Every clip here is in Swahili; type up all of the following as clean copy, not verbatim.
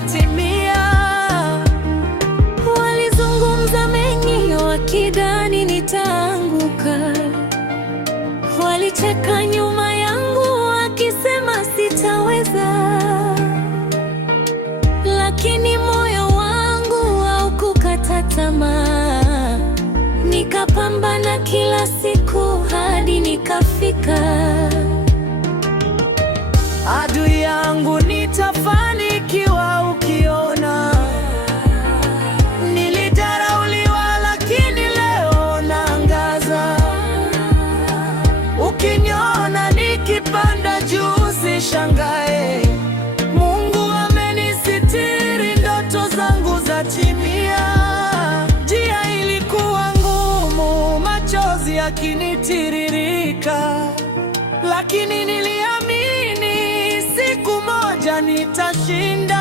zatimia. Walizungumza mengi wakidhani nitaanguka, walicheka nyuma yangu wakisema sitaweza, lakini moyo wangu haukukata tamaa. Nikapambana kila siku hadi nikafika. Adui yangu, nitafanikiwa ukiona. Nilidharauliwa lakini leo naangaza. Ukiniona nikipanda juu usishangae. Mungu amenisitiri, ndoto zangu zatimia. Njia ilikuwa ngumu, machozi yakinitiririka, lakini niliamini siku moja nitashinda.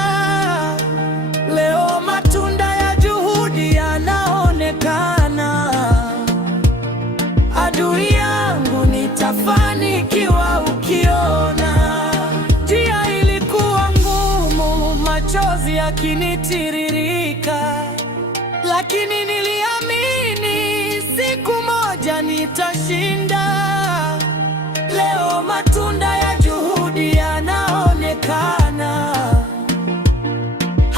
Leo matunda ya juhudi yanaonekana. Adui yangu, nitafanikiwa ukiona. Njia ilikuwa ngumu, machozi yakinitiririka, lakini niliamini siku moja nitashinda. Leo matunda ya juhudi yanaonekana.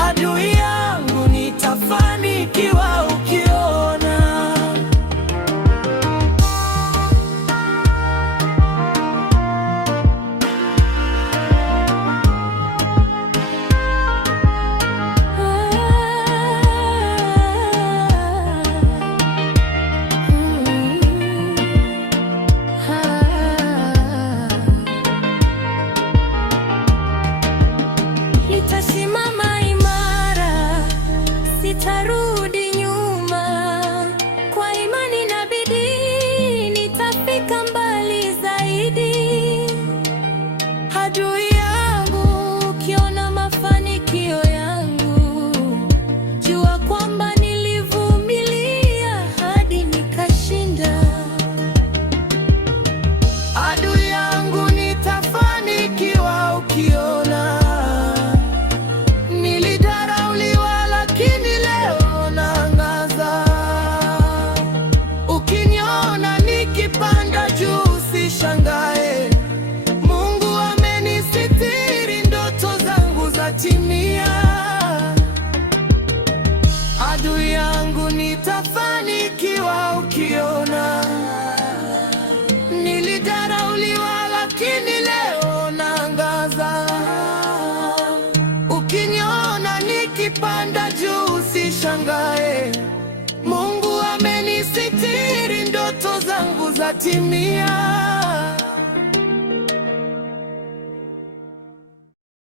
Adui yangu, nitafanikiwa ukiona. Nitasimama imara, sitarudi nyuma. Kwa imani na bidii nitafika mbali zaidi. Adui yangu, ukiona mafanikio yangu, jua kwamba nilivumilia hadi nikashinda. Adui yangu, nitafanikiwa ukiona. Nilidharauliwa lakini leo naangaza. Ukiniona nikipanda juu usishangae. Mungu amenisitiri, ndoto zangu zatimia. Adui yangu, nitafanikiwa ukiona. Nilidharauliwa lakini leo naangaza. Ukiniona nikipanda juu usishangae. Mungu amenisitiri, ndoto zangu zatimia.